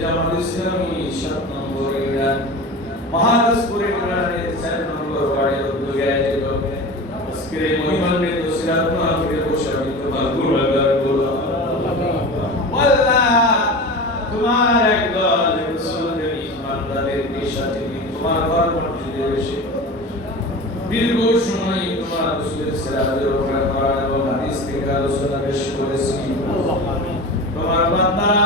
জামাল ইসলামী সাত তোমার একদল রাসূলের ইমানদারের নিশাতে তোমার ঘর তোমার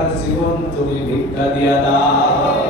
তার জীবন তুমি ভিক্ষা দিয়া দাও।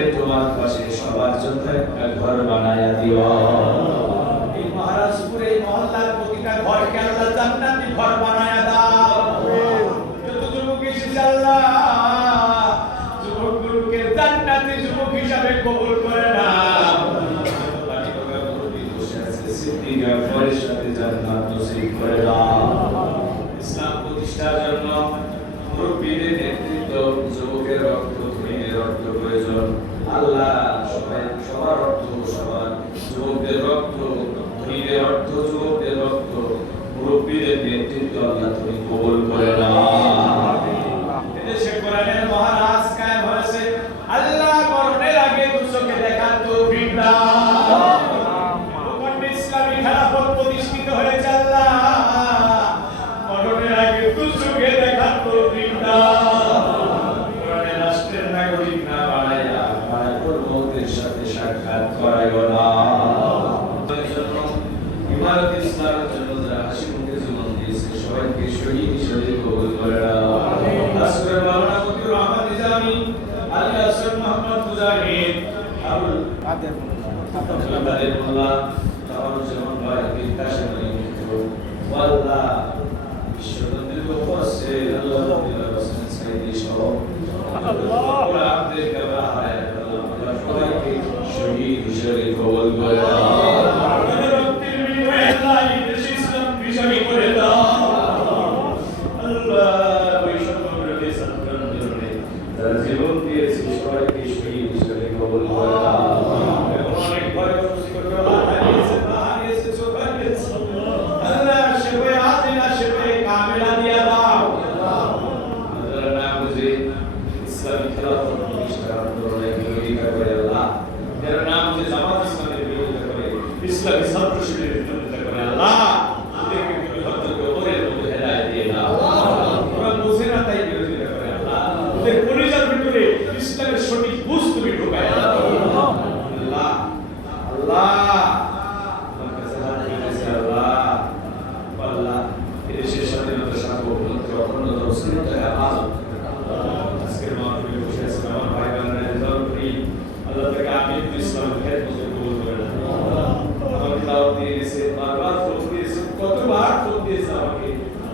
একটা ঘর বানায়া দিও। এই মহারাজপুরে এই মহল্লার প্রতিটা ঘরকে আল্লাহ জান্নাতি ঘর বানায়া দাও। যত যুবক এসেছে আল্লাহ যুবকগুলোকে জান্নাতি যুবক হিসাবে কবুল করে না সাথে জান্নাত নসিব করে মুরব্বীদের নেতৃত্ব আল্লাহ তুমি কবুল করে নাও। শহীদ হিসেবে কবুল করে Mesela bir kere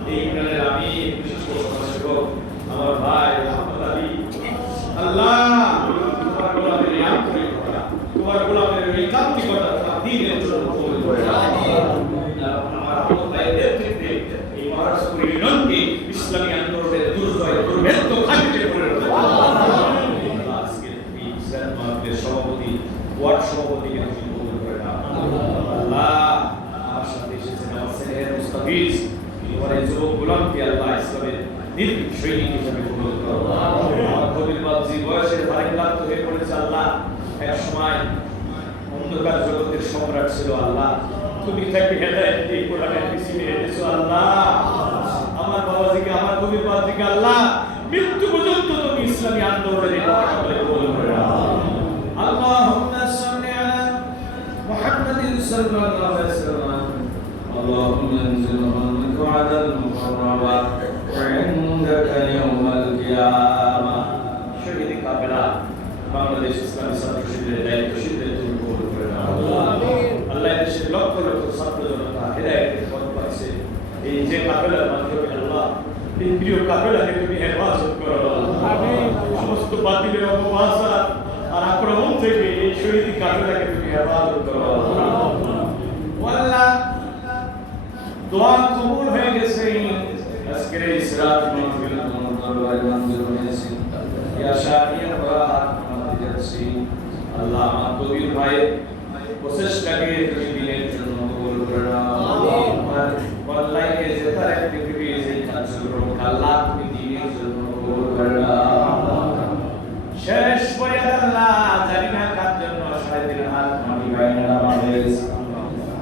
এই ইমরানের আমি বিশেষ করে সমাজসেবক আমার ভাই মোহাম্মদ আলী আল্লাহ তোমার গোলামের এই আন্তরিকতা তোমার গোলামের এই কান্তিকতা তোমার দিনের জন্য কবুল করে নাও আমার আহমদ ভাইয়ের নেতৃত্বে এই মহারাষ্ট্র ইউনিয়নকে ইসলামী আন্দোলনের দুর্জয় দুর্ভেদ্য খাটিতে পরিণত করো। আজকে তুমি ইসলাম মাহফিলের সভাপতি ওয়ার্ড সভাপতিকে তুমি কবুল করে নাও আল্লাহ আমার সাথে এসেছেন আমার স্নেহের মুস্তাফিজ তোমার এই যুবক গোলামকে আল্লাহ ইসলামের নির্ভীক সৈনিক হিসেবে কবুল করো আমার কবির বাবজি বয়সের ভারী ক্লান্ত হয়ে পড়েছে আল্লাহ এক সময় অন্ধকার জগতের সম্রাট ছিল আল্লাহ তুমি তাকে হেদায়েত দিয়ে কোরআনের পিছনে এনেছো আল্লাহ আমার বাবাজিকে আমার কবির বাবাজিকে আল্লাহ মৃত্যু পর্যন্ত তুমি ইসলামী আন্দোলনে সকলে কবুল করে নাও আল্লাহুম্মা সাল্লি আলা মুহাম্মাদিন সাল্লাল্লাহু আলাইহি ওয়াসাল্লাম اللهم انزل رحمتك على المقربة وعندك يوم القيامة শহীদ কাফেলা বাংলাদেশ ইসলামী ছাত্র শিবিরের দায়িত্বশীলদের তুমি কবুল করে নাও আল্লাহ দেশের লক্ষ লক্ষ ছাত্র জনতা হেদায়েতের পথ পাচ্ছে এই যে কাফেলার মাধ্যমে আল্লাহ এই প্রিয় কাফেলাকে তুমি হেফাজত করো সমস্ত বাতিলের অপবাসা আর আক্রমণ থেকে এই শহীদ কাফেলাকে তুমি হেফাজত করো আল্লাহ দোয়া কবুল হয়ে গেছে আজকের এই সিরাত মাহফিল তোমার দরবারে মঞ্জুর হয়েছে ইয়া শাহিয়া বরাহাত যাচ্ছি আল্লাহ আমার কবির ভাইয়ের প্রচেষ্টাকে তুমি দিনের জন্য কবুল করে নাও। আমার অনলাইনে যে তার অ্যাক্টিভিটিস এই কাজগুলো আল্লাহ তুমি দিনের জন্য কবুল করে নাও। শেষ পরে আল্লাহ জানি না কার জন্য সাড়ে তিন হাত মাটি বাইরে আমাদের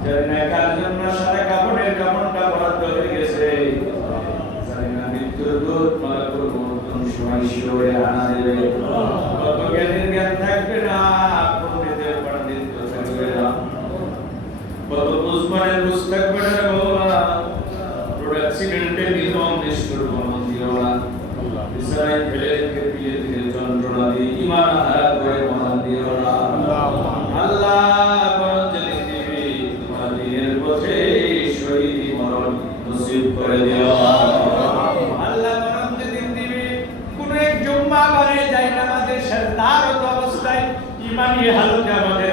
জানি না কার জন্য সারা কাপড়ের কাপড়টা বরাদ্দ হয়ে গেছে। জানি না মৃত্যুর দূত শিওরে আনা দেবে কত জ্ঞানের জ্ঞান থাকবে না পণ্ডিতের পণ্ডিত থাকবে না? কত বুঝমানের বুঝ থাকবে না বাবা রোড অ্যাক্সিডেন্টে নির্মম নিষ্ঠুর মরণ দিল না ইসরায়েল ফেলে রেখে দিয়ে দিয়ে যন্ত্রণা দিয়ে ইমান হারা করে মহান দিল না আল্লাহ শহীদ মরণ নসিব করে দিও আল্লাহ মরণ যেদিন দিবে কোন এক জুম্মা বারে যাই নামাজের সারদারত অবস্থায় ইমানি হালতে আমাদের